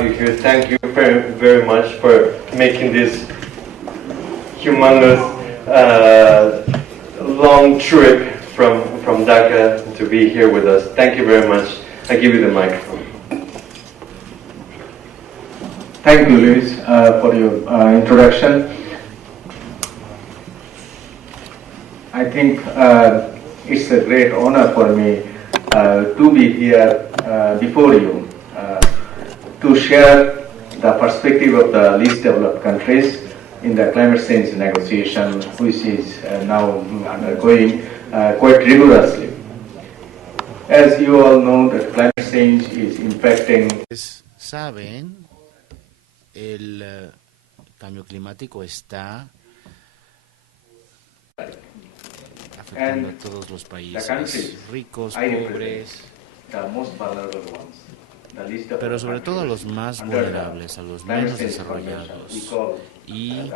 have you here. Thank you very, very much for making this humongous long trip from Dhaka to be here with us. Thank you very much. I give you the microphone. Thank you, Luis, for your introduction. I think it's a great honor for me to be here before you to share the perspective of the least developed countries in the climate change negotiation, which is now undergoing quite rigorously. As you all know, that climate change is impacting. Saben, el cambio climático está afectando a todos los países, ricos, pobres, pero sobre todo a los más vulnerables, a los menos desarrollados. Y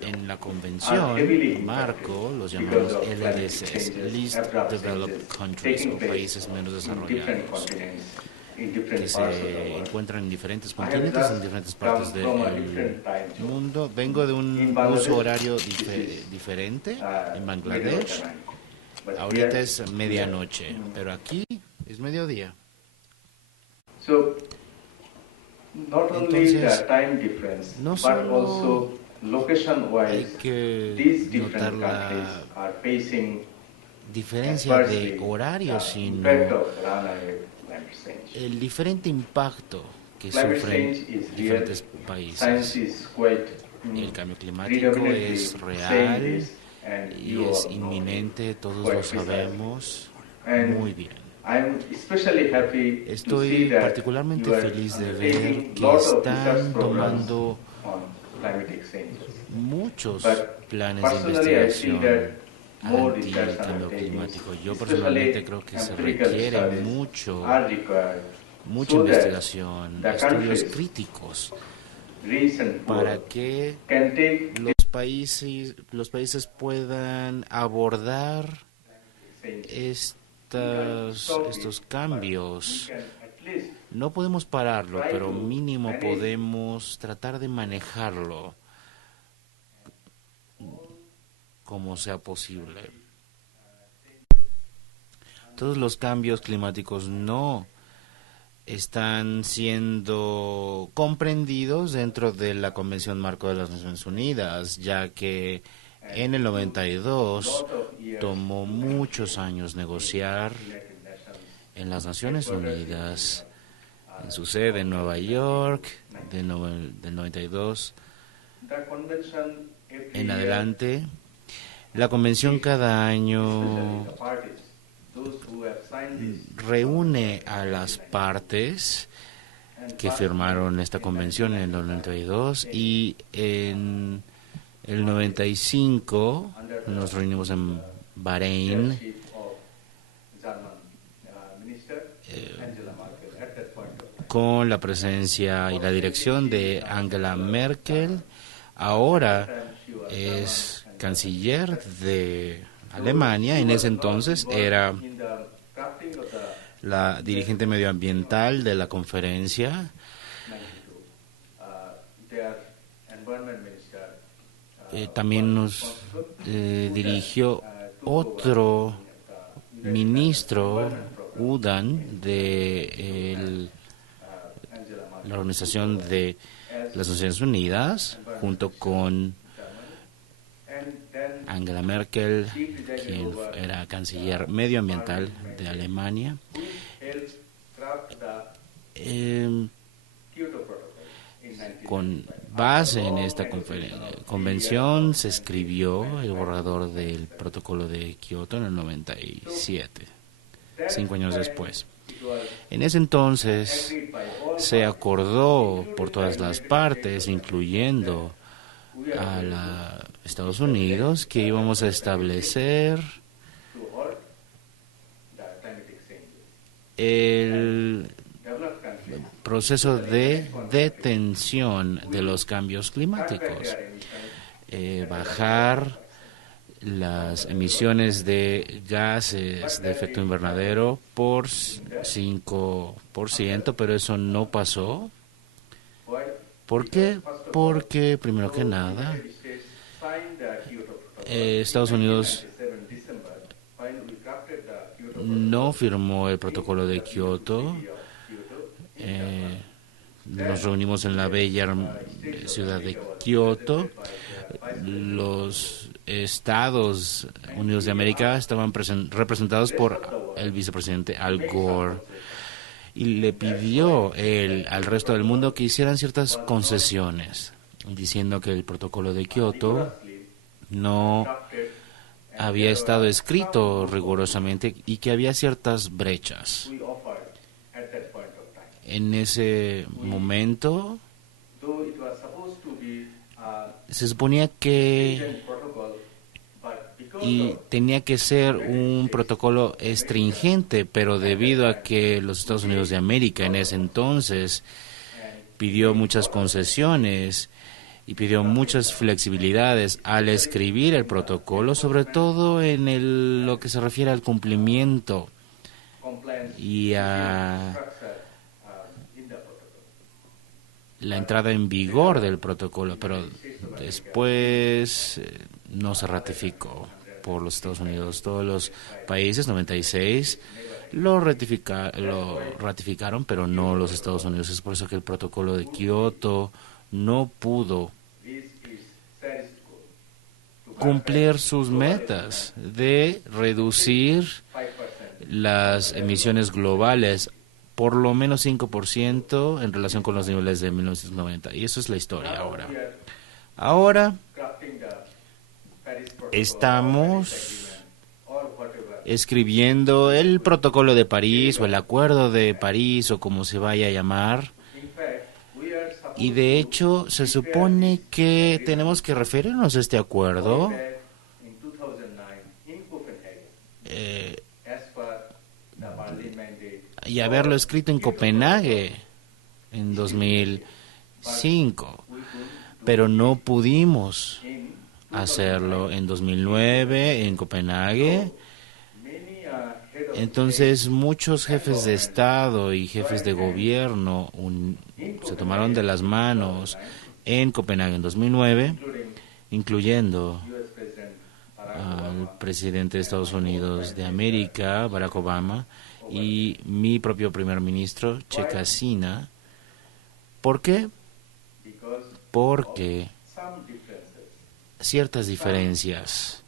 en la convención marco los llamamos LDCs, Least Developed Countries, o países menos desarrollados, que se encuentran en diferentes continentes, en diferentes partes del mundo. Vengo de un uso horario diferente en Bangladesh. Ahorita es medianoche, pero aquí es mediodía. Entonces, no solo hay que notar la diferencia de horario, sino el diferente impacto que sufren diferentes países. El cambio climático es real y es inminente, todos lo sabemos muy bien. Estoy particularmente feliz de ver que están tomando muchos planes de investigación anti-cambio climático. Yo personalmente creo que se requiere mucha investigación, estudios críticos, para que los países puedan abordar estos cambios. No podemos pararlo, pero mínimo podemos tratar de manejarlo como sea posible. Todos los cambios climáticos no están siendo comprendidos dentro de la Convención Marco de las Naciones Unidas, ya que en el 92 tomó muchos años negociar en las Naciones Unidas, en su sede en Nueva York, del 92 en adelante. La convención cada año reúne a las partes que firmaron esta convención en el 92 y en el 95 nos reunimos en Bahrein con la presencia y la dirección de Angela Merkel. Ahora es canciller de Alemania. En ese entonces era la dirigente medioambiental de la conferencia. También nos dirigió otro ministro, Udan, de la Organización de las Naciones Unidas, junto con Angela Merkel, quien era canciller medioambiental de Alemania. Con base en esta convención se escribió el borrador del protocolo de Kioto en el 97, 5 años después. En ese entonces se acordó por todas las partes, incluyendo a Estados Unidos, que íbamos a establecer el proceso de detención de los cambios climáticos, bajar las emisiones de gases de efecto invernadero por 5%, pero eso no pasó. ¿Por qué? Porque, primero que nada, Estados Unidos no firmó el protocolo de Kioto. Nos reunimos en la bella ciudad de Kioto. Los Estados Unidos de América estaban representados por el vicepresidente Al Gore y le pidió al resto del mundo que hicieran ciertas concesiones, diciendo que el protocolo de Kioto no había estado escrito rigurosamente y que había ciertas brechas. En ese momento se suponía que tenía que ser un protocolo estringente, pero debido a que los Estados Unidos de América en ese entonces pidió muchas concesiones y pidió muchas flexibilidades al escribir el protocolo, sobre todo en lo que se refiere al cumplimiento y a la entrada en vigor del protocolo, pero después no se ratificó por los Estados Unidos. Todos los países, 96, lo ratificaron, pero no los Estados Unidos. Es por eso que el protocolo de Kioto no pudo cumplir sus metas de reducir las emisiones globales por lo menos 5% en relación con los niveles de 1990. Y eso es la historia ahora. Ahora estamos escribiendo el protocolo de París o el acuerdo de París o como se vaya a llamar. Y de hecho se supone que tenemos que referirnos a este acuerdo y haberlo escrito en Copenhague en 2005, pero no pudimos hacerlo en 2009 en Copenhague. Entonces muchos jefes de Estado y jefes de gobierno se tomaron de las manos en Copenhague en 2009, incluyendo al presidente de Estados Unidos de América, Barack Obama, y mi propio primer ministro, Sheikh Hasina. ¿Por qué? Porque ciertas diferencias,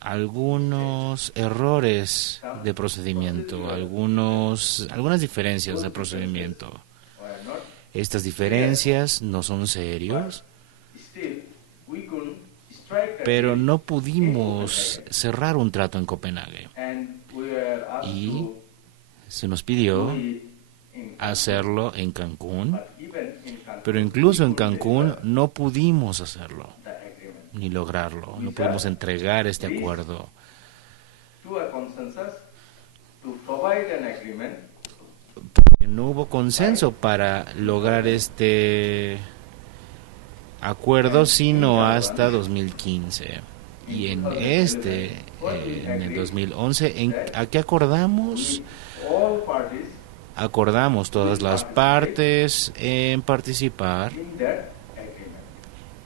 algunos errores de procedimiento, algunas diferencias de procedimiento. Estas diferencias no son serios, pero no pudimos cerrar un trato en Copenhague. Y se nos pidió hacerlo en Cancún, pero incluso en Cancún no pudimos hacerlo, ni lograrlo, no pudimos entregar este acuerdo. No hubo consenso para lograr este acuerdo sino hasta 2015. Y en el 2011, ¿a qué acordamos? Acordamos todas las partes en participar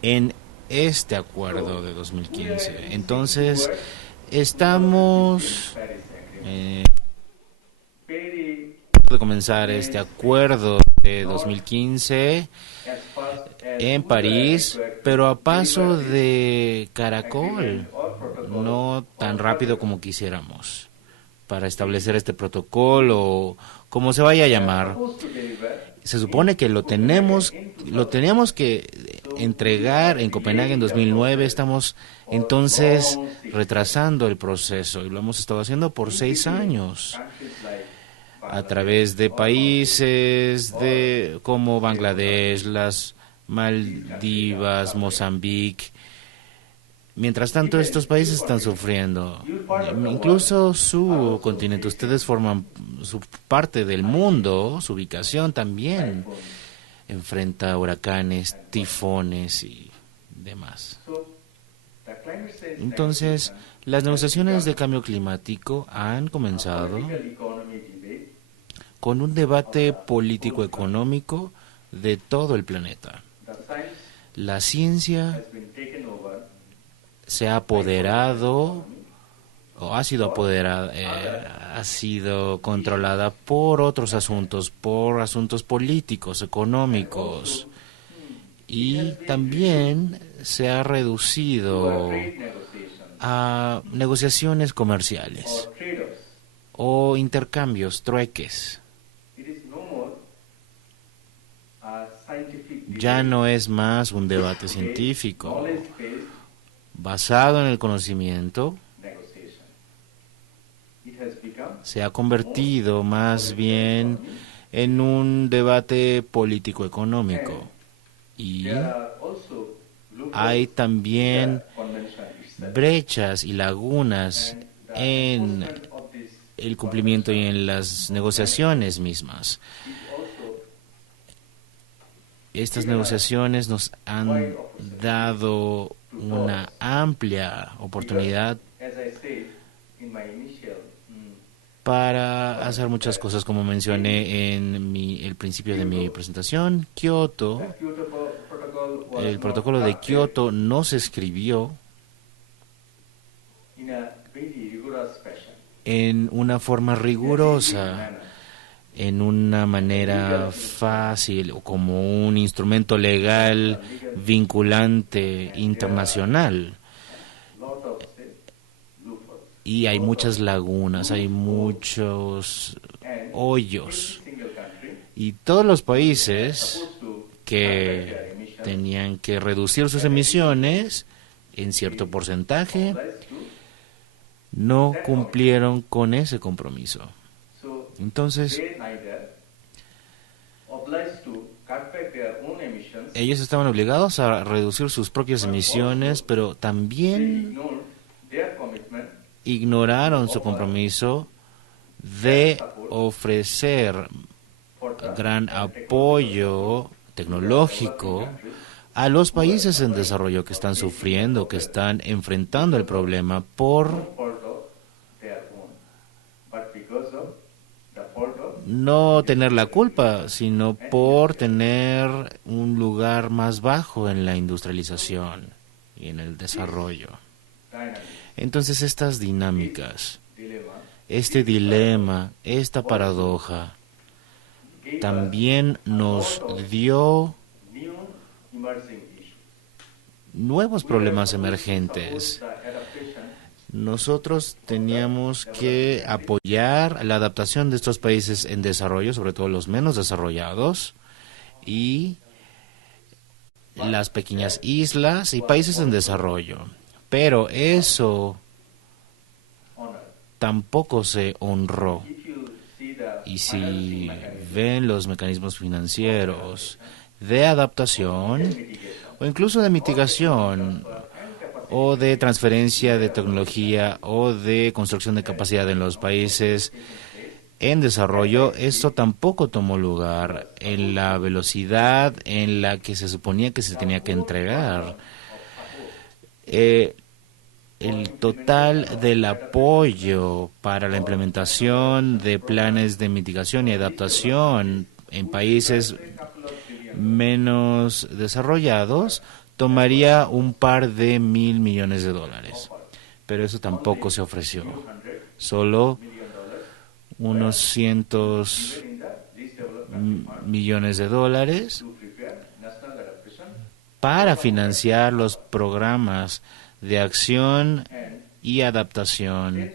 en este acuerdo de 2015. Entonces, estamos de comenzar este acuerdo de 2015 en París, pero a paso de caracol, no tan rápido como quisiéramos, para establecer este protocolo, como se vaya a llamar. Se supone que lo teníamos que entregar en Copenhague en 2009. Estamos entonces retrasando el proceso y lo hemos estado haciendo por 6 años a través de países como Bangladesh, las Maldivas, Mozambique. Mientras tanto, estos países están sufriendo. Incluso su continente, ustedes forman su parte del mundo, su ubicación también enfrenta huracanes, tifones y demás. Entonces, las negociaciones de cambio climático han comenzado con un debate político-económico de todo el planeta. La ciencia se ha apoderado o ha sido apoderada, ha sido controlada por otros asuntos, por asuntos políticos, económicos, y también se ha reducido a negociaciones comerciales o intercambios, trueques. Ya no es más un debate científico basado en el conocimiento. Se ha convertido más bien en un debate político-económico. Y hay también brechas y lagunas en el cumplimiento y en las negociaciones mismas. Estas negociaciones nos han dado una amplia oportunidad para hacer muchas cosas, como mencioné en el principio de mi presentación. El protocolo de Kioto no se escribió en una forma rigurosa, en una manera fácil o como un instrumento legal vinculante internacional. Y hay muchas lagunas, hay muchos hoyos. Y todos los países que tenían que reducir sus emisiones en cierto porcentaje no cumplieron con ese compromiso. Entonces, ellos estaban obligados a reducir sus propias emisiones, pero también ignoraron su compromiso de ofrecer gran apoyo tecnológico a los países en desarrollo que están sufriendo, que están enfrentando el problema por no tener la culpa, sino por tener un lugar más bajo en la industrialización y en el desarrollo. Entonces estas dinámicas, este dilema, esta paradoja, también nos dio nuevos problemas emergentes. Nosotros teníamos que apoyar la adaptación de estos países en desarrollo, sobre todo los menos desarrollados, y las pequeñas islas y países en desarrollo. Pero eso tampoco se honró. Y si ven los mecanismos financieros de adaptación o incluso de mitigación o de transferencia de tecnología o de construcción de capacidad en los países en desarrollo, esto tampoco tomó lugar en la velocidad en la que se suponía que se tenía que entregar. El total del apoyo para la implementación de planes de mitigación y adaptación en países menos desarrollados tomaría un par de $1,000 millones. Pero eso tampoco se ofreció. Solo unos cientos millones de dólares para financiar los programas de acción y adaptación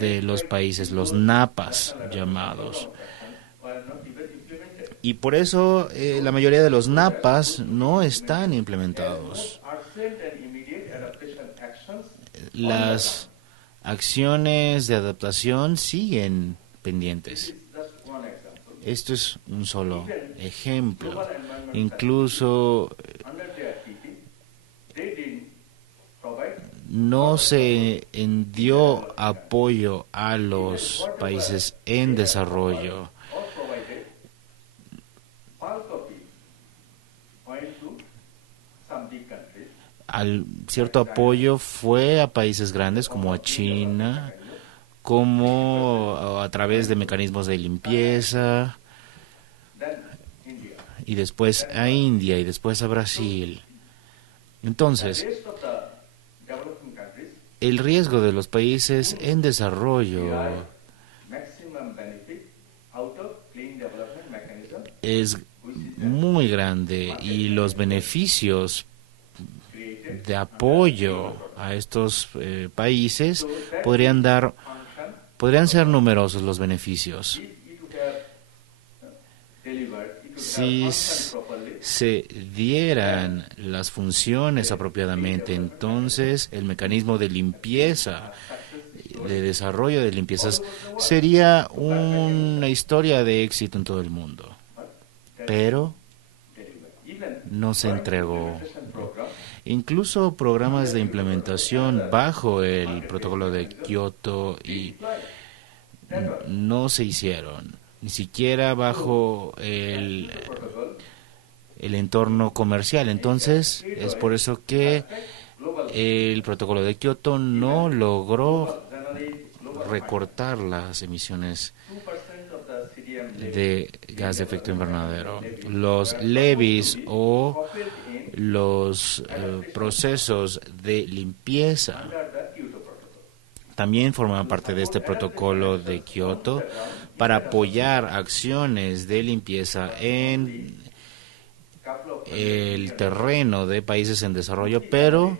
de los países, los NAPAs llamados. Y por eso la mayoría de los NAPAs no están implementados. Las acciones de adaptación siguen pendientes. Esto es un solo ejemplo. Incluso no se dio apoyo a los países en desarrollo. cierto apoyo fue a países grandes como a China, como a través de mecanismos de limpieza, y después a India, y después a Brasil. Entonces, el riesgo de los países en desarrollo es muy grande, y los beneficios de apoyo a estos países podrían ser numerosos los beneficios. Si se dieran las funciones apropiadamente, entonces el mecanismo de limpieza, de desarrollo de limpiezas, sería una historia de éxito en todo el mundo. Pero no se entregó. Incluso programas de implementación bajo el protocolo de Kioto no se hicieron, ni siquiera bajo el entorno comercial. Entonces, es por eso que el protocolo de Kioto no logró recortar las emisiones de gas de efecto invernadero. Los levies o los procesos de limpieza también forman parte de este protocolo de Kioto para apoyar acciones de limpieza en el terreno de países en desarrollo, pero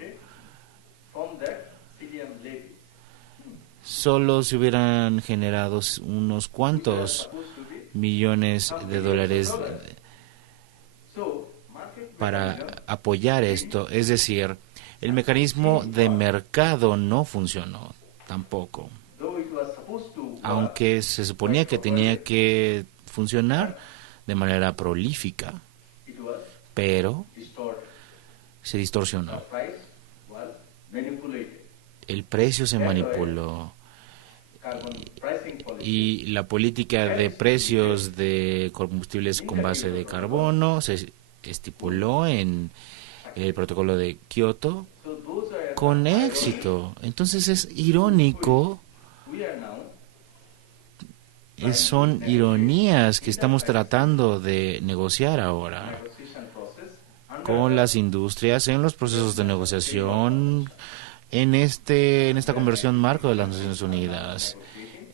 solo se hubieran generado unos cuantos millones de dólares para apoyar esto. Es decir, el mecanismo de mercado no funcionó tampoco, aunque se suponía que tenía que funcionar de manera prolífica, pero se distorsionó. El precio se manipuló, y la política de precios de combustibles con base de carbono se estipuló en el protocolo de Kioto con éxito. Entonces es irónico, son ironías que estamos tratando de negociar ahora con las industrias en los procesos de negociación en esta conversión marco de las Naciones Unidas.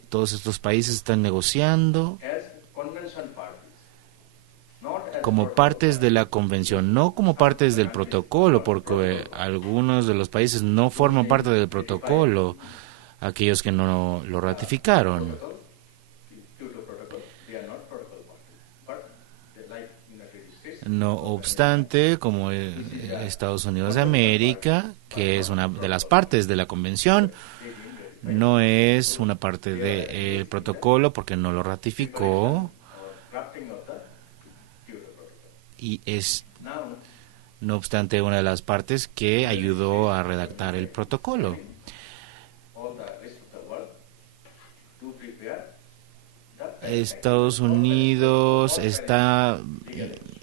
Todos estos países están negociando como partes de la convención, no como partes del protocolo, porque algunos de los países no forman parte del protocolo, aquellos que no lo ratificaron. No obstante, como Estados Unidos de América, que es una de las partes de la convención, no es una parte del protocolo porque no lo ratificó, y es, no obstante, una de las partes que ayudó a redactar el protocolo. Estados Unidos está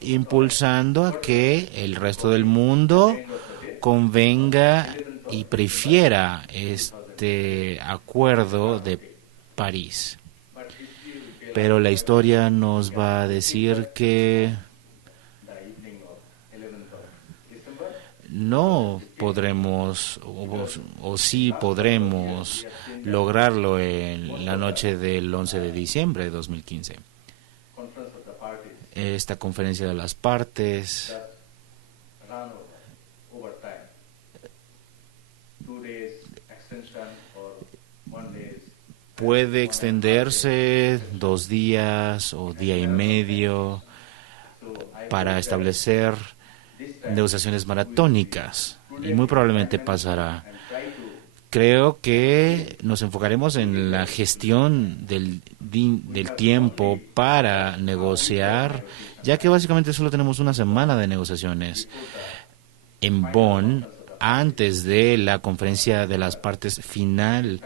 impulsando a que el resto del mundo convenga y prefiera este acuerdo de París. Pero la historia nos va a decir que no podremos, o sí podremos lograrlo en la noche del 11 de diciembre de 2015. Esta conferencia de las partes puede extenderse 2 días o día y medio para establecer negociaciones maratónicas, y muy probablemente pasará. Creo que nos enfocaremos en la gestión del tiempo para negociar, ya que básicamente solo tenemos una semana de negociaciones en Bonn antes de la conferencia de las partes final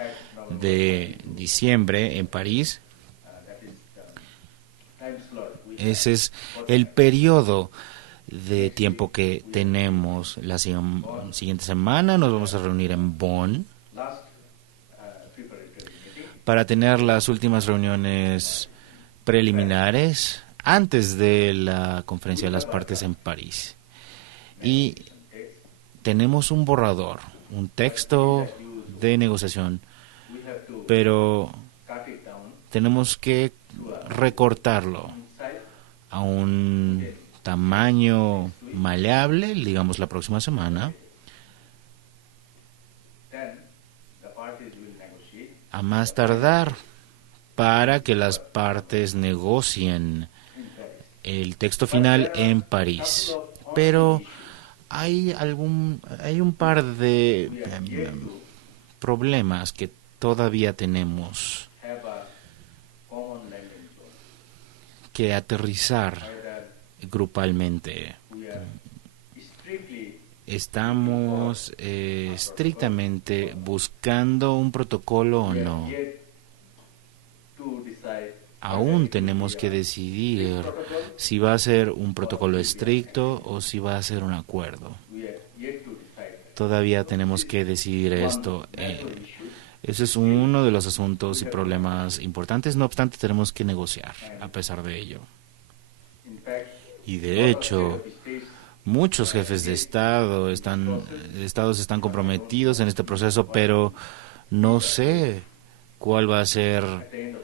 de diciembre en París. Ese es el periodo de tiempo que tenemos. La siguiente semana nos vamos a reunir en Bonn para tener las últimas reuniones preliminares antes de la conferencia de las partes en París. Y tenemos un borrador, un texto de negociación, pero tenemos que recortarlo a un tamaño maleable, digamos la próxima semana, a más tardar, para que las partes negocien el texto final en París. Pero hay un par de problemas que todavía tenemos que aterrizar grupalmente. ¿Estamos estrictamente buscando un protocolo o no? Aún tenemos que decidir si va a ser un protocolo estricto o si va a ser un acuerdo. Todavía tenemos que decidir esto. Ese es uno de los asuntos y problemas importantes. No obstante, tenemos que negociar a pesar de ello. Y de hecho, muchos jefes de Estado están comprometidos en este proceso, pero no sé cuál va a ser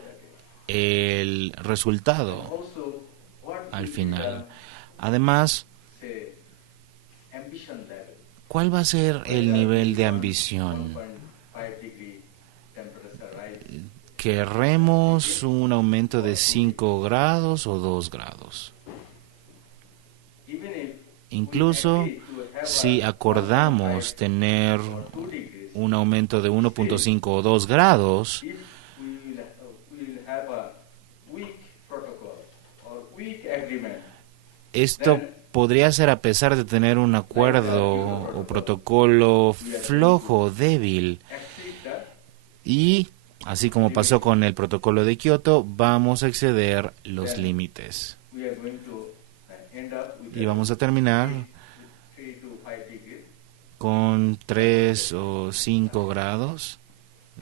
el resultado al final. Además, ¿cuál va a ser el nivel de ambición? ¿Querremos un aumento de 5 grados o 2 grados? Incluso si acordamos tener un aumento de 1.5 o 2 grados, esto podría ser a pesar de tener un acuerdo o protocolo flojo, débil. Y, así como pasó con el protocolo de Kioto, vamos a exceder los límites. Y vamos a terminar con 3 o 5 grados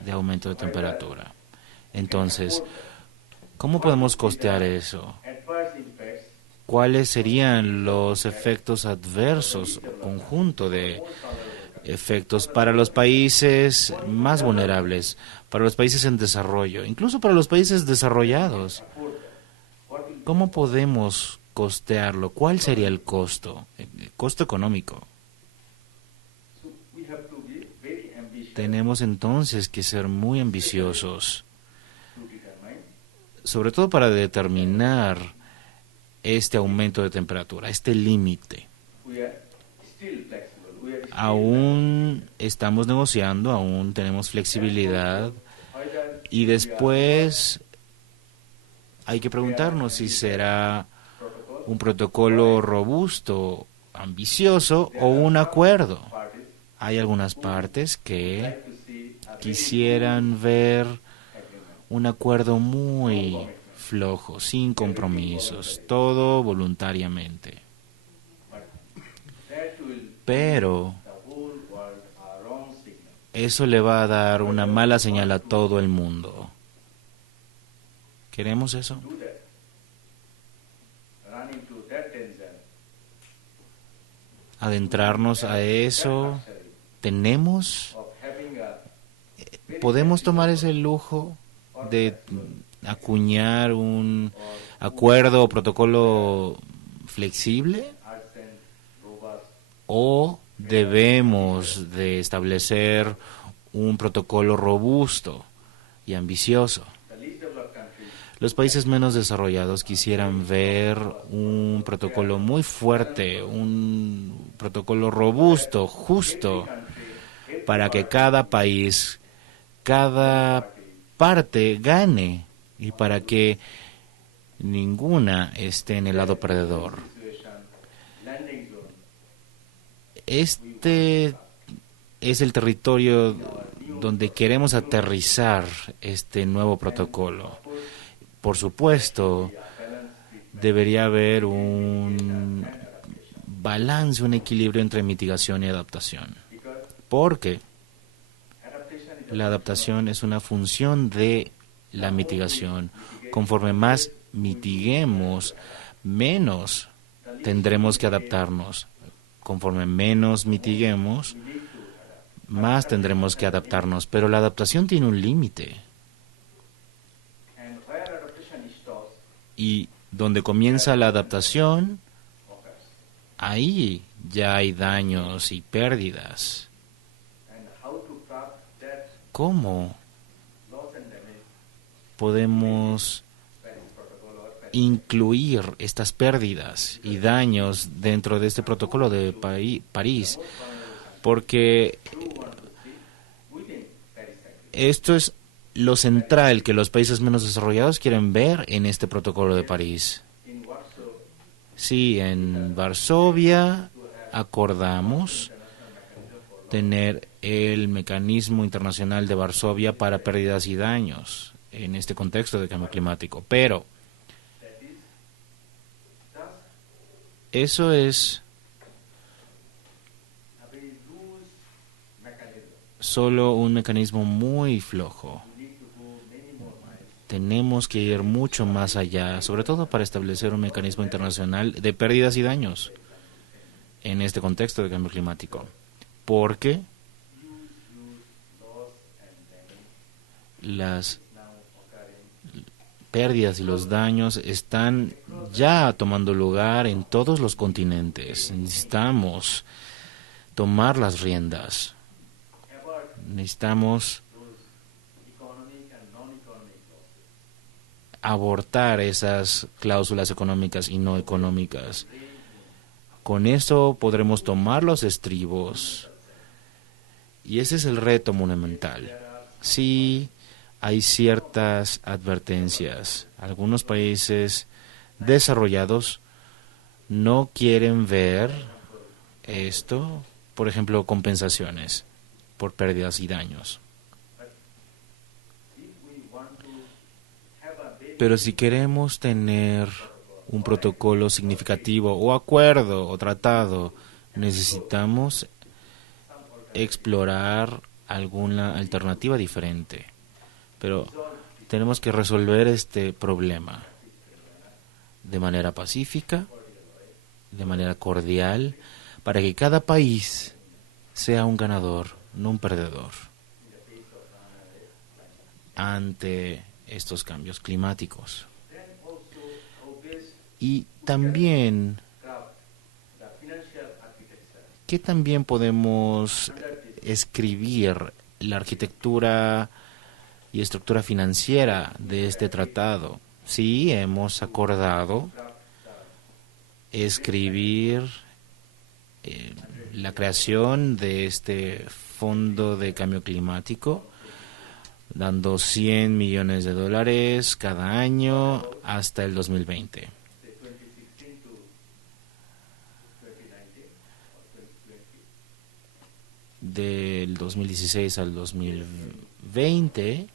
de aumento de temperatura. Entonces, ¿cómo podemos costear eso? ¿Cuáles serían los efectos adversos, conjunto de efectos para los países más vulnerables, para los países en desarrollo, incluso para los países desarrollados? ¿Cómo podemos costearlo? ¿Cuál sería el costo? El costo económico. Tenemos entonces que ser muy ambiciosos, sobre todo para determinar este aumento de temperatura, este límite. Aún estamos negociando, aún tenemos flexibilidad, y después hay que preguntarnos si será un protocolo robusto, ambicioso o un acuerdo. Hay algunas partes que quisieran ver un acuerdo muy flojo, sin compromisos, todo voluntariamente. Pero eso le va a dar una mala señal a todo el mundo. ¿Queremos eso? Adentrarnos a eso. ¿Podemos tomar ese lujo de acuñar un acuerdo o protocolo flexible? ¿O debemos de establecer un protocolo robusto y ambicioso? Los países menos desarrollados quisieran ver un protocolo muy fuerte, un protocolo robusto, justo, para que cada país, cada parte gane y para que ninguna esté en el lado perdedor. Este es el territorio donde queremos aterrizar este nuevo protocolo. Por supuesto, debería haber un balance, un equilibrio entre mitigación y adaptación. Porque la adaptación es una función de la mitigación. Conforme más mitiguemos, menos tendremos que adaptarnos. Conforme menos mitiguemos, más tendremos que adaptarnos. Pero la adaptación tiene un límite. Y donde comienza la adaptación, ahí ya hay daños y pérdidas. ¿Cómo podemos incluir estas pérdidas y daños dentro de este protocolo de París? Porque esto es lo central que los países menos desarrollados quieren ver en este protocolo de París. Sí, en Varsovia acordamos tener el mecanismo internacional de Varsovia para pérdidas y daños en este contexto de cambio climático. Pero eso es solo un mecanismo muy flojo. Tenemos que ir mucho más allá, sobre todo para establecer un mecanismo internacional de pérdidas y daños en este contexto de cambio climático. Porque las pérdidas y los daños están ya tomando lugar en todos los continentes. Necesitamos tomar las riendas. Necesitamos abortar esas cláusulas económicas y no económicas. Con eso podremos tomar los estribos. Y ese es el reto monumental. Sí, hay ciertas advertencias. Algunos países desarrollados no quieren ver esto, por ejemplo, compensaciones por pérdidas y daños. Pero si queremos tener un protocolo significativo o acuerdo o tratado, necesitamos explorar alguna alternativa diferente. Pero tenemos que resolver este problema de manera pacífica, de manera cordial, para que cada país sea un ganador, no un perdedor, ante estos cambios climáticos. Y también, ¿qué también podemos escribir la arquitectura y estructura financiera de este tratado? Sí, hemos acordado escribir la creación de este fondo de cambio climático, dando $100 millones cada año hasta el 2020. Del 2016 al 2020,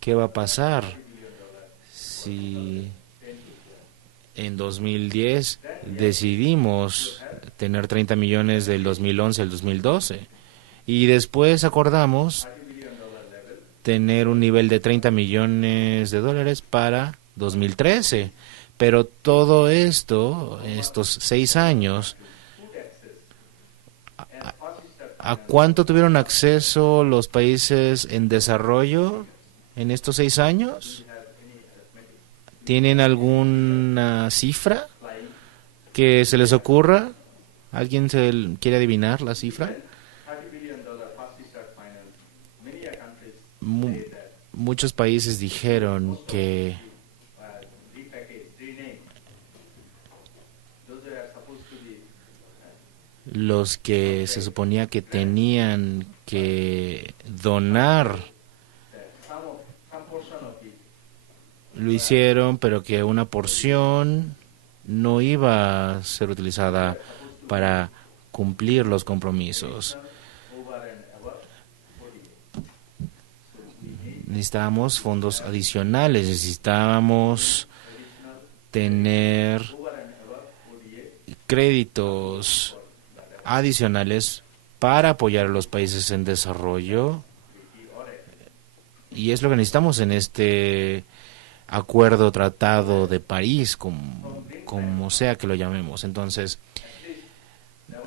¿qué va a pasar si en 2010 decidimos tener 30 millones del 2011 al 2012 y después acordamos tener un nivel de 30 millones de dólares para 2013? Pero todo esto, estos 6 años, ¿a cuánto tuvieron acceso los países en desarrollo en estos 6 años? ¿Tienen alguna cifra que se les ocurra? ¿Alguien quiere adivinar la cifra? Muchos países dijeron que los que se suponía que tenían que donar lo hicieron, pero que una porción no iba a ser utilizada para cumplir los compromisos. Necesitábamos fondos adicionales, necesitábamos tener créditos adicionales para apoyar a los países en desarrollo, y es lo que necesitamos en este acuerdo, tratado de París, como sea que lo llamemos. Entonces,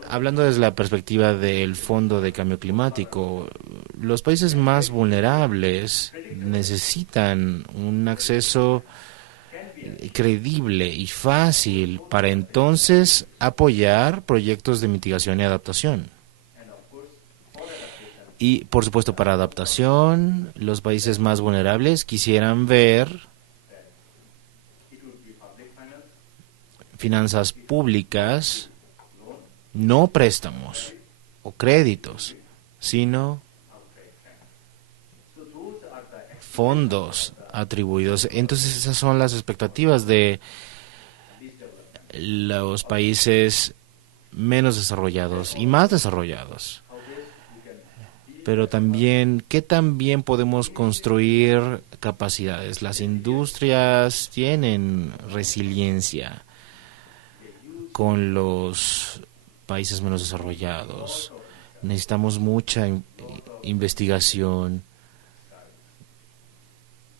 hablando desde la perspectiva del Fondo de Cambio Climático, los países más vulnerables necesitan un acceso creíble y fácil para entonces apoyar proyectos de mitigación y adaptación. Y, por supuesto, para adaptación, los países más vulnerables quisieran ver finanzas públicas, no préstamos o créditos, sino fondos atribuidos. Entonces esas son las expectativas de los países menos desarrollados y más desarrollados. Pero también, ¿qué también podemos construir capacidades? Las industrias tienen resiliencia con los países menos desarrollados. Necesitamos mucha investigación,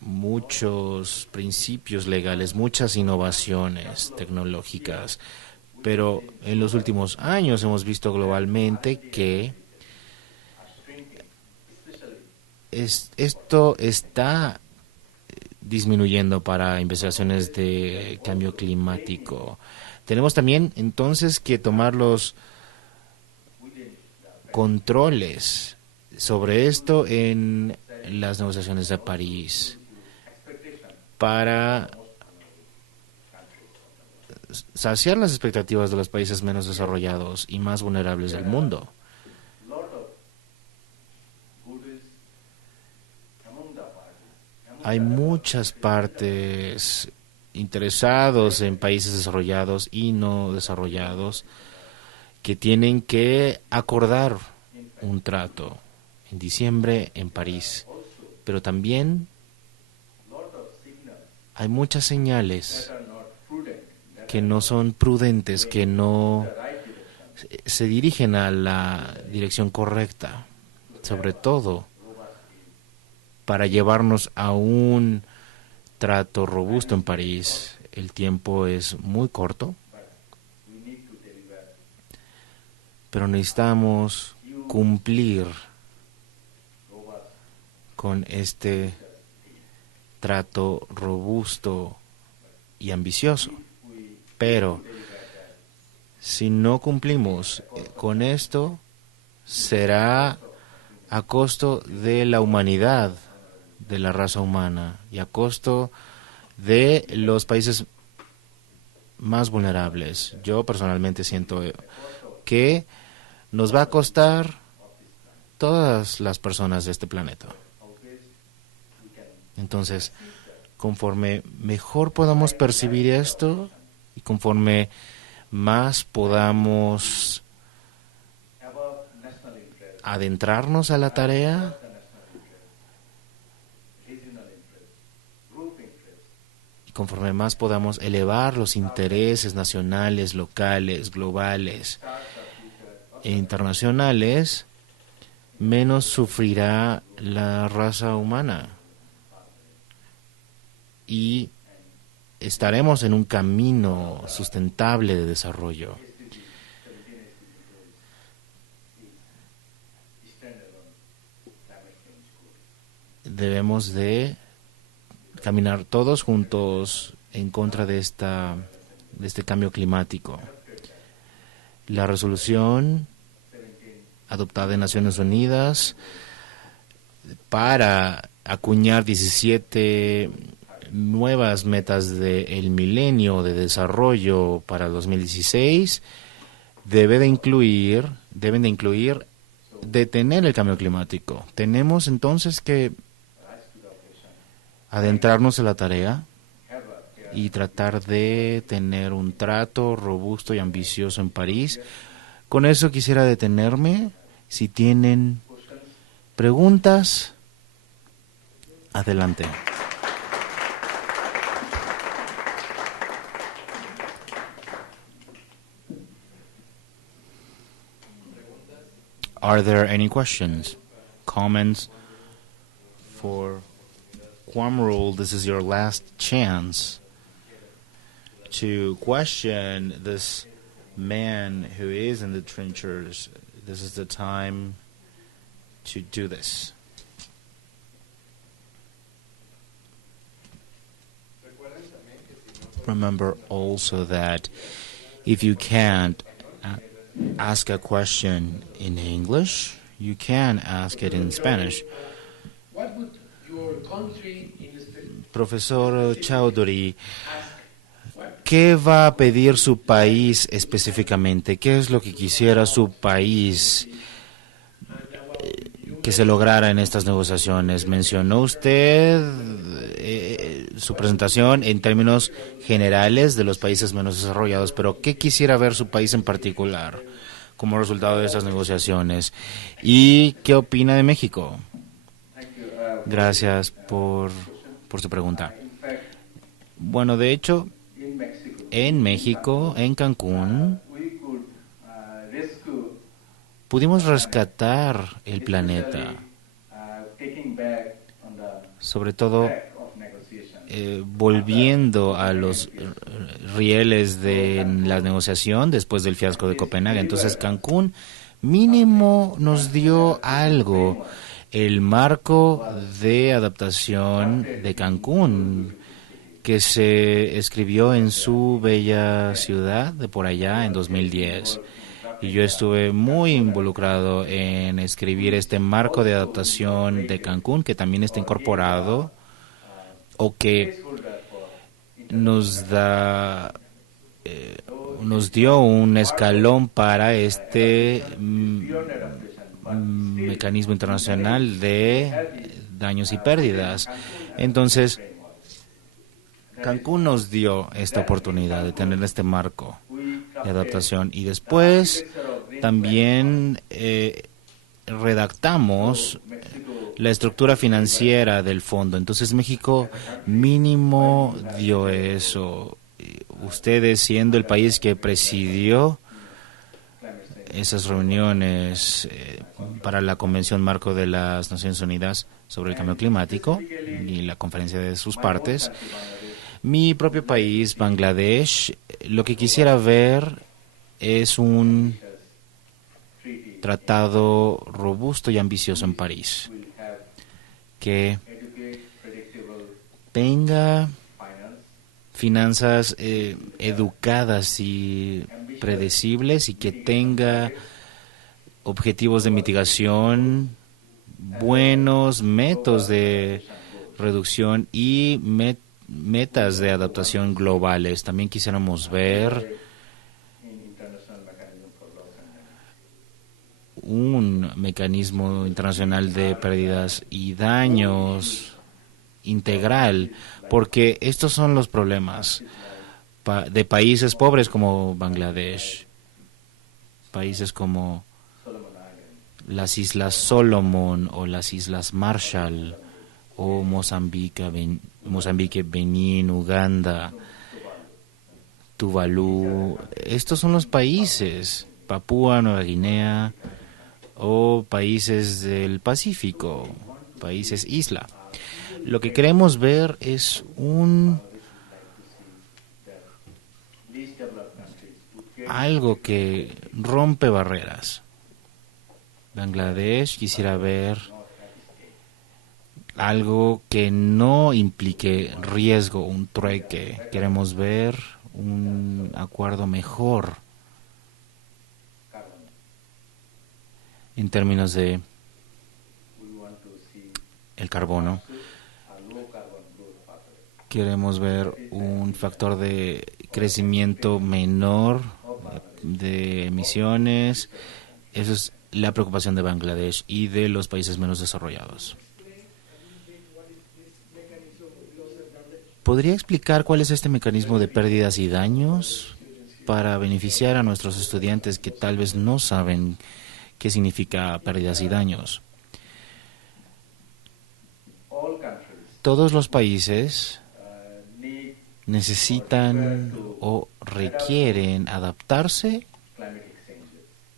muchos principios legales, muchas innovaciones tecnológicas, pero en los últimos años hemos visto globalmente que esto está disminuyendo para investigaciones de cambio climático. Tenemos también entonces que tomar los controles sobre esto en las negociaciones de París para saciar las expectativas de los países menos desarrollados y más vulnerables del mundo. Hay muchas partes interesados en países desarrollados y no desarrollados que tienen que acordar un trato en diciembre en París. Pero también hay muchas señales que no son prudentes, que no se dirigen a la dirección correcta, sobre todo para llevarnos a un trato robusto en París. El tiempo es muy corto, pero necesitamos cumplir con este trato robusto y ambicioso. Pero si no cumplimos con esto, será a costo de la humanidad, de la raza humana, y a costo de los países más vulnerables. Yo personalmente siento que nos va a costar todas las personas de este planeta. Entonces, conforme mejor podamos percibir esto y conforme más podamos adentrarnos a la tarea, y conforme más podamos elevar los intereses nacionales, locales, globales e internacionales, menos sufrirá la raza humana. Y estaremos en un camino sustentable de desarrollo. Debemos de caminar todos juntos en contra de este cambio climático. La resolución adoptada en Naciones Unidas para acuñar 17 nuevas metas del milenio de desarrollo para 2016 deben de incluir detener el cambio climático. Tenemos entonces que adentrarnos en la tarea y tratar de tener un trato robusto y ambicioso en París. Con eso quisiera detenerme. Si tienen preguntas, adelante. Are there any questions, comments for Quam Rule? This is your last chance to question this man who is in the trenches. This is the time to do this. Remember also that if you can't ask a question in English, you can ask it in Spanish. What would your country Profesor Chowdhury, ¿qué va a pedir su país específicamente? ¿Qué es lo que quisiera su país que se lograra en estas negociaciones? Mencionó usted su presentación en términos generales de los países menos desarrollados, pero ¿qué quisiera ver su país en particular como resultado de estas negociaciones? ¿Y qué opina de México? Gracias por su pregunta. Bueno, de hecho, en México, en Cancún, pudimos rescatar el planeta, sobre todo volviendo a los rieles de la negociación después del fiasco de Copenhague. Entonces Cancún mínimo nos dio algo, el marco de adaptación de Cancún, que se escribió en su bella ciudad de por allá en 2010. Y yo estuve muy involucrado en escribir este marco de adaptación de Cancún, que también está incorporado o que nos dio un escalón para este mecanismo internacional de daños y pérdidas. Entonces, Cancún nos dio esta oportunidad de tener este marco de adaptación y después también redactamos la estructura financiera del fondo. Entonces México mínimo dio eso. Ustedes, siendo el país que presidió esas reuniones para la Convención Marco de las Naciones Unidas sobre el Cambio Climático y la conferencia de sus partes, mi propio país, Bangladesh, lo que quisiera ver es un tratado robusto y ambicioso en París, que tenga finanzas educadas y predecibles y que tenga objetivos de mitigación, buenos métodos de reducción y metas de adaptación globales. También quisiéramos ver un mecanismo internacional de pérdidas y daños integral, porque estos son los problemas de países pobres como Bangladesh, países como las Islas Solomon o las Islas Marshall o Mozambique, Benín, Uganda, Tuvalu. Estos son los países, Papúa Nueva Guinea o países del Pacífico, países isla. Lo que queremos ver es algo que rompe barreras. Bangladesh quisiera ver algo que no implique riesgo, un trueque. Queremos ver un acuerdo mejor en términos de el carbono. Queremos ver un factor de crecimiento menor de emisiones. Esa es la preocupación de Bangladesh y de los países menos desarrollados. ¿Podría explicar cuál es este mecanismo de pérdidas y daños para beneficiar a nuestros estudiantes que tal vez no saben qué significa pérdidas y daños? Todos los países necesitan o requieren adaptarse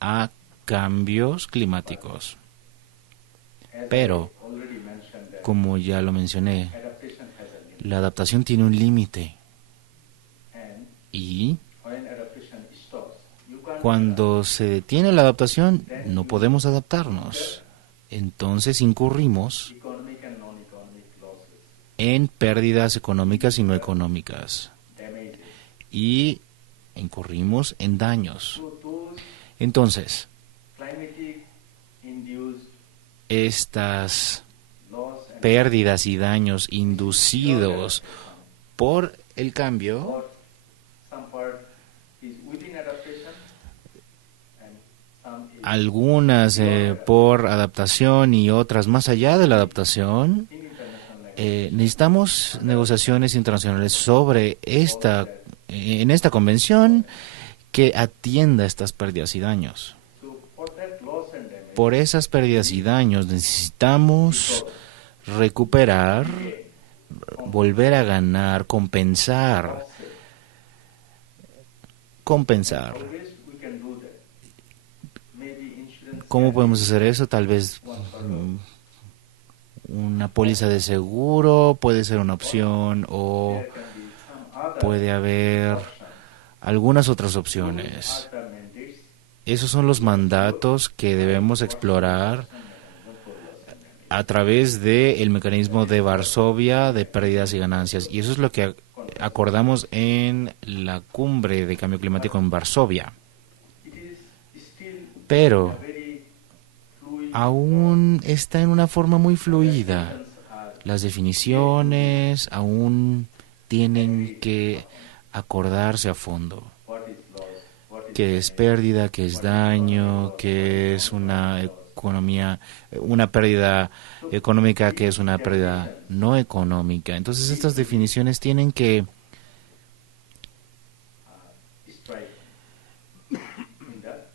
a cambios climáticos. Pero, como ya lo mencioné, la adaptación tiene un límite. Y cuando se detiene la adaptación, no podemos adaptarnos. Entonces incurrimos en pérdidas económicas y no económicas. Y incurrimos en daños. Entonces, estas pérdidas y daños inducidos por el cambio algunas por adaptación y otras más allá de la adaptación, necesitamos negociaciones internacionales sobre en esta convención que atienda estas pérdidas y daños. Por esas pérdidas y daños necesitamos recuperar, volver a ganar, compensar. ¿Cómo podemos hacer eso? Tal vez una póliza de seguro puede ser una opción, o puede haber algunas otras opciones. Esos son los mandatos que debemos explorar a través del mecanismo de Varsovia de pérdidas y ganancias. Y eso es lo que acordamos en la cumbre de cambio climático en Varsovia. Pero aún está en una forma muy fluida. Las definiciones aún tienen que acordarse a fondo. ¿Qué es pérdida? ¿Qué es daño? ¿Qué es una economía, una pérdida económica? ¿Qué es una pérdida no económica? Entonces estas definiciones tienen que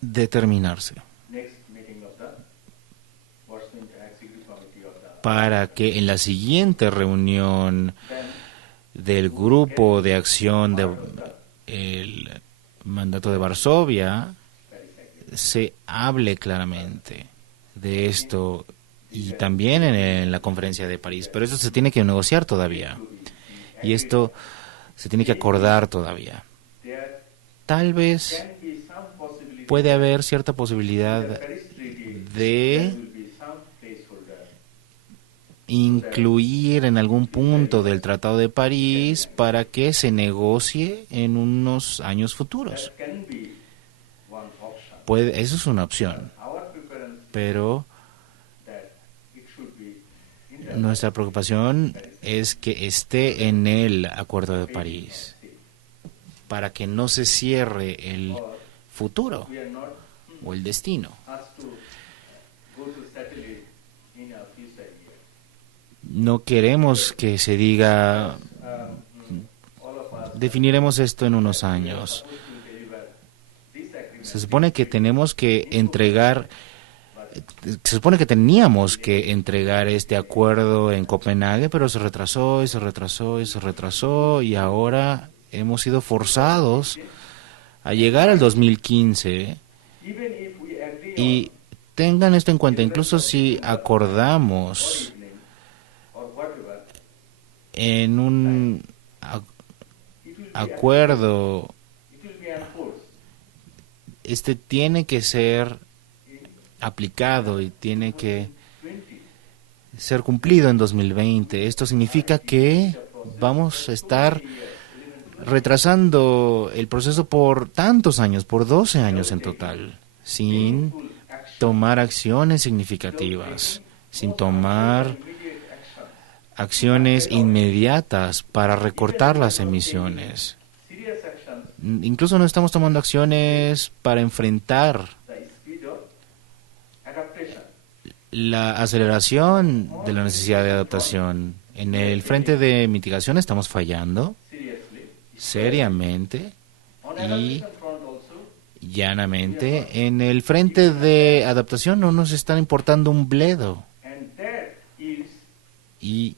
determinarse para que en la siguiente reunión del grupo de acción del mandato de Varsovia se hable claramente de esto, y también en la conferencia de París. Pero eso se tiene que negociar todavía, y esto se tiene que acordar todavía. Tal vez puede haber cierta posibilidad de incluir en algún punto del Tratado de París para que se negocie en unos años futuros. Eso es una opción, pero nuestra preocupación es que esté en el Acuerdo de París, para que no se cierre el futuro o el destino. No queremos que se diga, definiremos esto en unos años. Se supone que teníamos que entregar este acuerdo en Copenhague, pero se retrasó y se retrasó y se retrasó, y ahora hemos sido forzados a llegar al 2015. Y tengan esto en cuenta, incluso si acordamos en un acuerdo, este tiene que ser aplicado y tiene que ser cumplido en 2020. Esto significa que vamos a estar retrasando el proceso por tantos años, por 12 años en total, sin tomar acciones significativas, sin tomar acciones inmediatas para recortar las emisiones. Incluso no estamos tomando acciones para enfrentar la aceleración de la necesidad de adaptación. En el frente de mitigación estamos fallando seriamente y llanamente. En el frente de adaptación no nos están importando un bledo. Y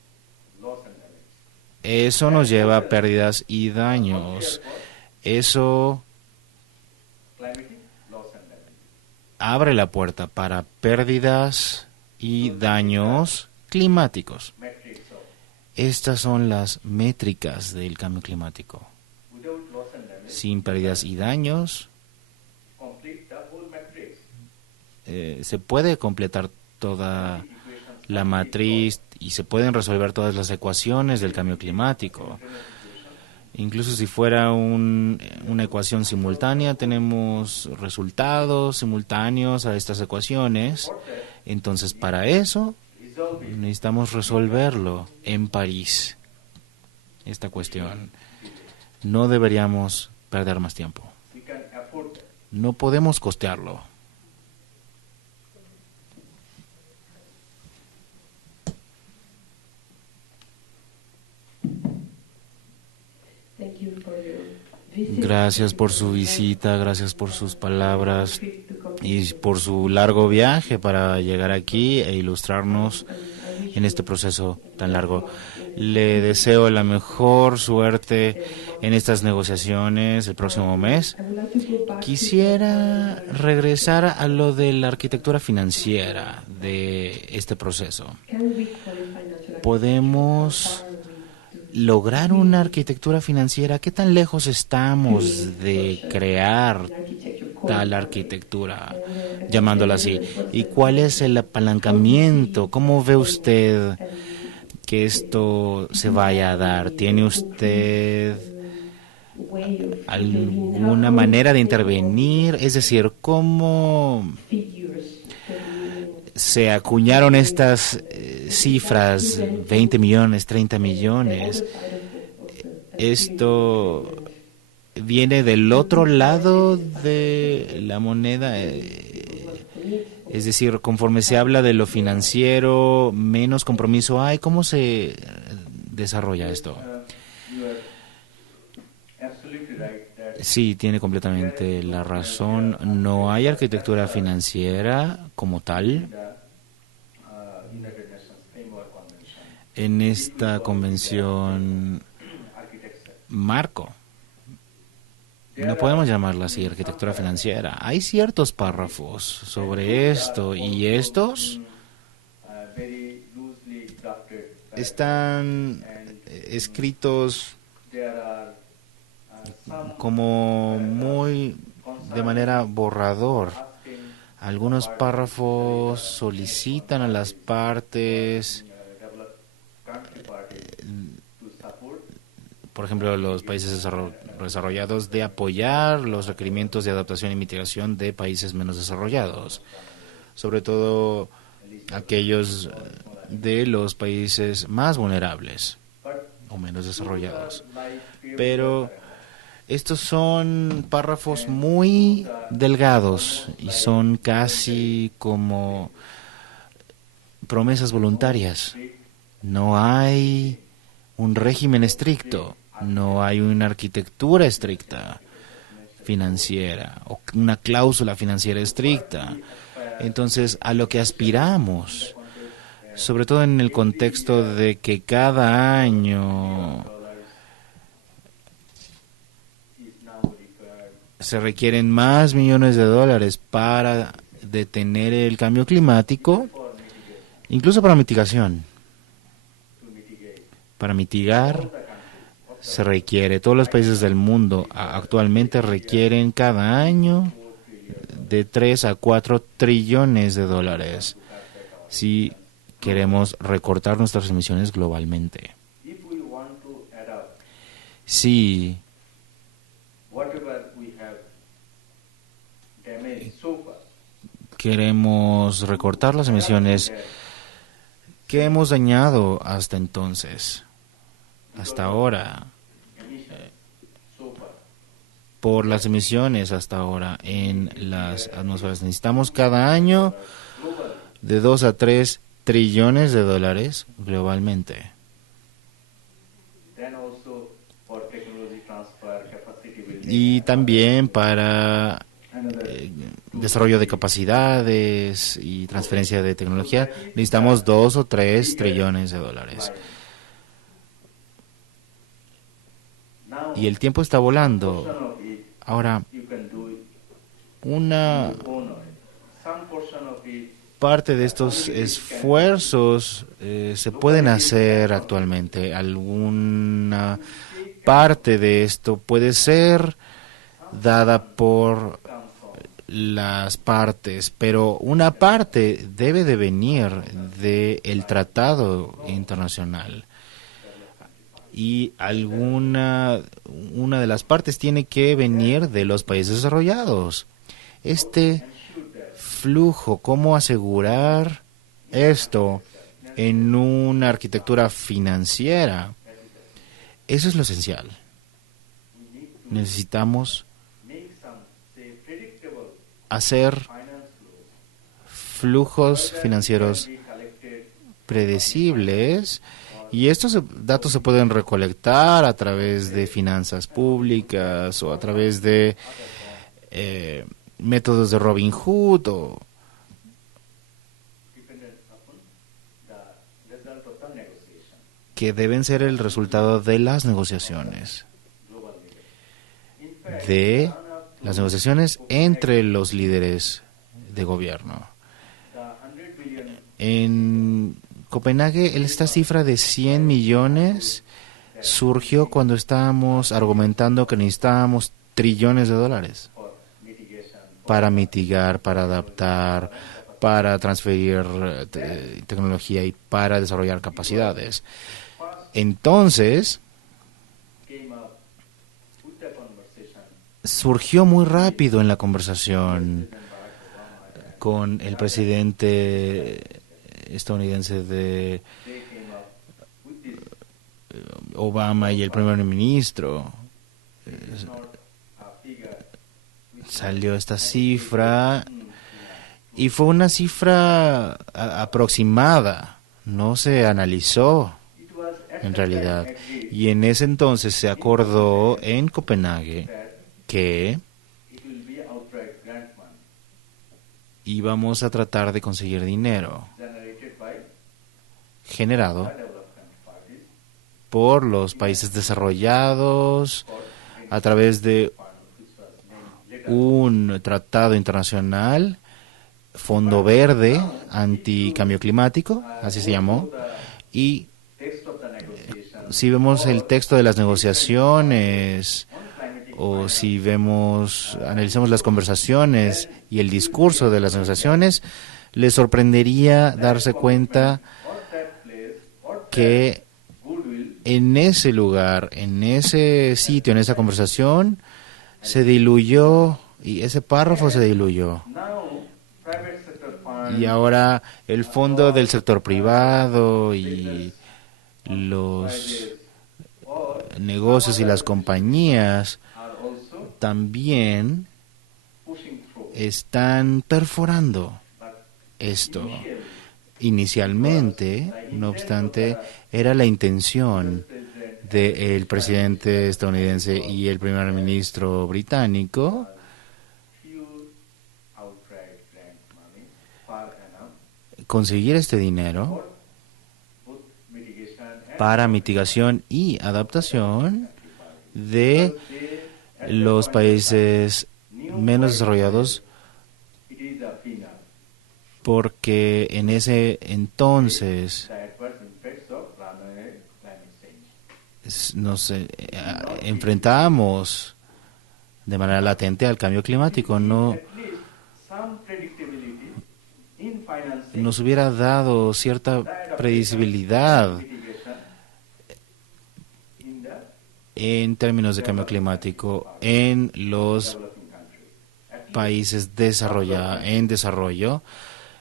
eso nos lleva a pérdidas y daños. Eso abre la puerta para pérdidas y daños climáticos. Estas son las métricas del cambio climático. Sin pérdidas y daños, se puede completar toda la matriz y se pueden resolver todas las ecuaciones del cambio climático. Incluso si fuera una ecuación simultánea, tenemos resultados simultáneos a estas ecuaciones. Entonces, para eso, necesitamos resolverlo en París, esta cuestión. No deberíamos perder más tiempo. No podemos costearlo. Gracias por su visita, gracias por sus palabras y por su largo viaje para llegar aquí e ilustrarnos en este proceso tan largo. Le deseo la mejor suerte en estas negociaciones el próximo mes. Quisiera regresar a lo de la arquitectura financiera de este proceso. ¿Podemos lograr una arquitectura financiera? ¿Qué tan lejos estamos de crear tal arquitectura, llamándola así? ¿Y cuál es el apalancamiento? ¿Cómo ve usted que esto se vaya a dar? ¿Tiene usted alguna manera de intervenir? Es decir, ¿cómo se acuñaron estas cifras, 20 millones, 30 millones? Esto viene del otro lado de la moneda, es decir, conforme se habla de lo financiero, menos compromiso hay. ¿Cómo se desarrolla esto? Sí, tiene completamente la razón. No hay arquitectura financiera como tal en esta convención marco. No podemos llamarla así, arquitectura financiera. Hay ciertos párrafos sobre esto y estos están escritos como muy de manera borrador. Algunos párrafos solicitan a las partes, por ejemplo, los países desarrollados, de apoyar los requerimientos de adaptación y mitigación de países menos desarrollados, sobre todo aquellos de los países más vulnerables o menos desarrollados. Pero estos son párrafos muy delgados y son casi como promesas voluntarias. No hay un régimen estricto, no hay una arquitectura estricta financiera o una cláusula financiera estricta. Entonces, a lo que aspiramos, sobre todo en el contexto de que cada año se requieren más millones de dólares para detener el cambio climático, incluso para mitigación. Para mitigar se requiere, todos los países del mundo actualmente requieren cada año de 3 a 4 trillones de dólares si queremos recortar nuestras emisiones globalmente. Si queremos recortar las emisiones que hemos dañado hasta entonces, hasta ahora, por las emisiones hasta ahora en las atmósferas, necesitamos cada año de 2 a 3 trillones de dólares globalmente. Y también para desarrollo de capacidades y transferencia de tecnología, necesitamos 2 o 3 trillones de dólares. Y el tiempo está volando. Ahora, una Parte de estos esfuerzos se pueden hacer actualmente. Alguna parte de esto puede ser dada por las partes, pero una parte debe de venir del tratado internacional. Y una de las partes tiene que venir de los países desarrollados. Este flujo, cómo asegurar esto en una arquitectura financiera, eso es lo esencial. Necesitamos hacer flujos financieros predecibles, y estos datos se pueden recolectar a través de finanzas públicas o a través de métodos de Robin Hood que deben ser el resultado de las negociaciones entre los líderes de gobierno. En Copenhague, esta cifra de 100 millones surgió cuando estábamos argumentando que necesitábamos trillones de dólares para mitigar, para adaptar, para transferir tecnología y para desarrollar capacidades. Entonces, surgió muy rápido en la conversación con el presidente estadounidense de Obama y el primer ministro. Salió esta cifra y fue una cifra aproximada, no se analizó en realidad. Y en ese entonces se acordó en Copenhague que íbamos a tratar de conseguir dinero generado por los países desarrollados a través de un tratado internacional, Fondo Verde Anticambio Climático, así se llamó. Y si vemos el texto de las negociaciones, o si analizamos las conversaciones y el discurso de las negociaciones, les sorprendería darse cuenta que en ese lugar, en ese sitio, en esa conversación, se diluyó, y ese párrafo se diluyó. Y ahora el fondo del sector privado y los negocios y las compañías también están perforando esto. Inicialmente, no obstante, era la intención del presidente estadounidense y el primer ministro británico conseguir este dinero para mitigación y adaptación de los países menos desarrollados, porque en ese entonces nos enfrentábamos de manera latente al cambio climático. No nos hubiera dado cierta predecibilidad en términos de cambio climático en los países en desarrollo.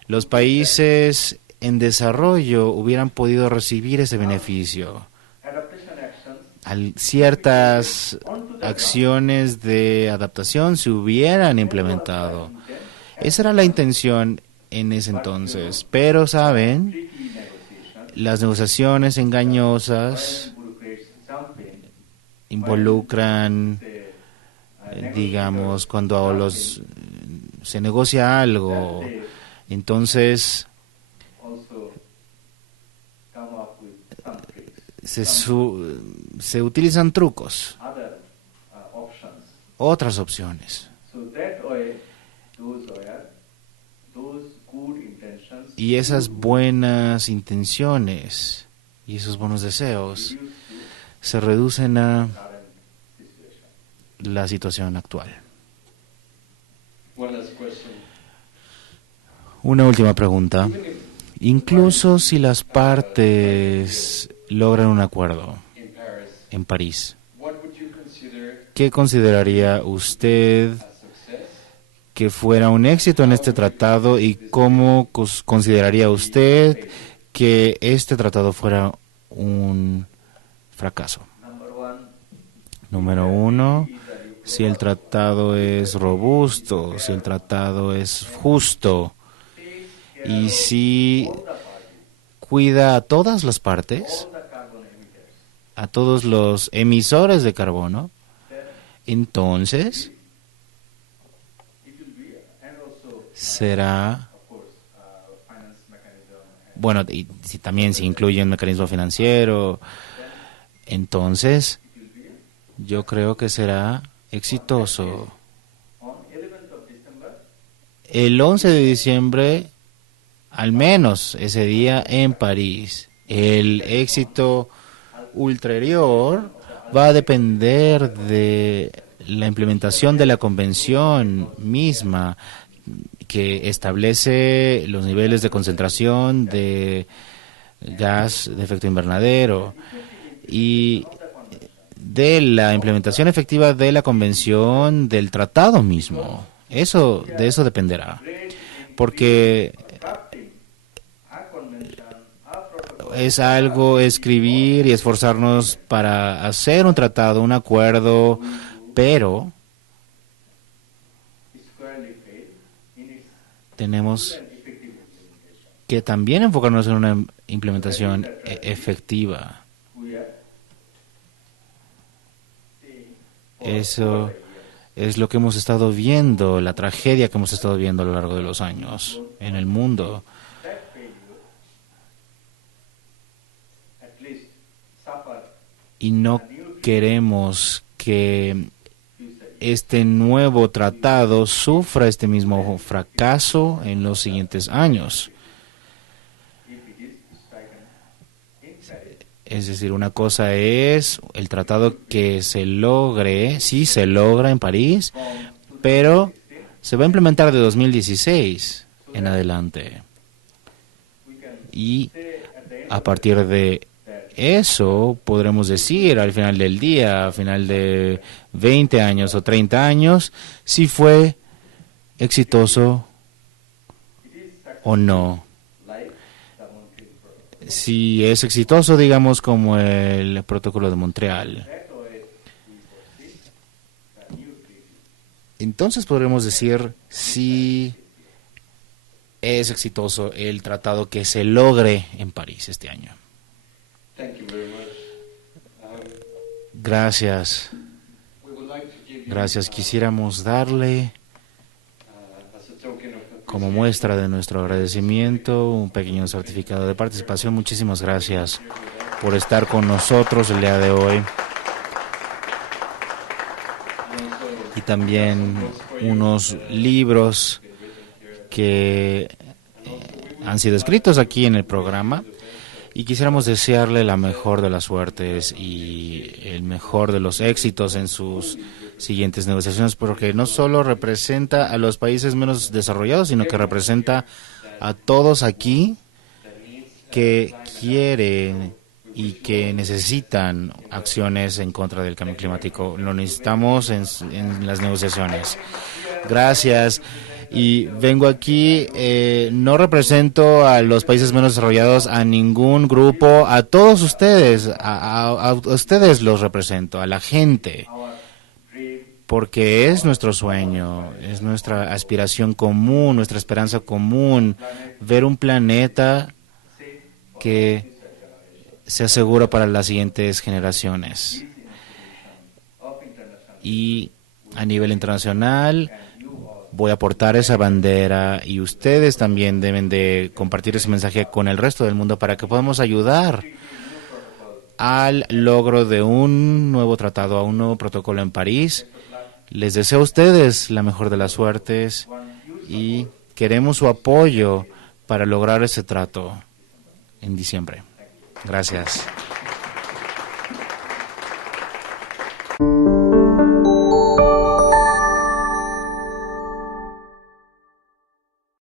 Los países en desarrollo hubieran podido recibir ese beneficio. Ciertas acciones de adaptación se hubieran implementado. Esa era la intención en ese entonces. Pero, ¿saben? Las negociaciones engañosas involucran, digamos, cuando se negocia algo, entonces se utilizan trucos, otras opciones. Y esas buenas intenciones y esos buenos deseos se reducen a la situación actual. Una última pregunta. Incluso si las partes logran un acuerdo en París, ¿qué consideraría usted que fuera un éxito en este tratado y cómo consideraría usted que este tratado fuera un fracaso? Número uno, si el tratado es robusto, si el tratado es justo y si cuida a todas las partes, a todos los emisores de carbono, entonces será, bueno, y si también se incluye un mecanismo financiero, entonces yo creo que será exitoso. El 11 de diciembre, al menos ese día en París, el éxito ulterior va a depender de la implementación de la convención misma que establece los niveles de concentración de gas de efecto invernadero y de la implementación efectiva de la convención del tratado mismo. De eso dependerá. Porque es algo escribir y esforzarnos para hacer un tratado, un acuerdo, pero tenemos que también enfocarnos en una implementación efectiva. Eso es lo que hemos estado viendo, la tragedia que hemos estado viendo a lo largo de los años en el mundo. Y no queremos que este nuevo tratado sufra este mismo fracaso en los siguientes años. Es decir, una cosa es el tratado que se logre, sí se logra en París, pero se va a implementar de 2016 en adelante. Y a partir de eso podremos decir al final del día, al final de 20 años o 30 años, si fue exitoso o no. Si es exitoso, digamos, como el protocolo de Montreal, entonces podremos decir si es exitoso el tratado que se logre en París este año. Gracias. Gracias. Quisiéramos darle, como muestra de nuestro agradecimiento, un pequeño certificado de participación. Muchísimas gracias por estar con nosotros el día de hoy. Y también unos libros que han sido escritos aquí en el programa. Y quisiéramos desearle la mejor de las suertes y el mejor de los éxitos en sus siguientes negociaciones, porque no solo representa a los países menos desarrollados, sino que representa a todos aquí que quieren y que necesitan acciones en contra del cambio climático. Lo necesitamos en las negociaciones. Gracias. Y vengo aquí, no represento a los países menos desarrollados, a ningún grupo, a todos ustedes, a ustedes los represento, a la gente, porque es nuestro sueño, es nuestra aspiración común, nuestra esperanza común, ver un planeta que se asegura para las siguientes generaciones. Y a nivel internacional voy a portar esa bandera y ustedes también deben de compartir ese mensaje con el resto del mundo para que podamos ayudar al logro de un nuevo tratado, a un nuevo protocolo en París. Les deseo a ustedes la mejor de las suertes y queremos su apoyo para lograr ese trato en diciembre. Gracias.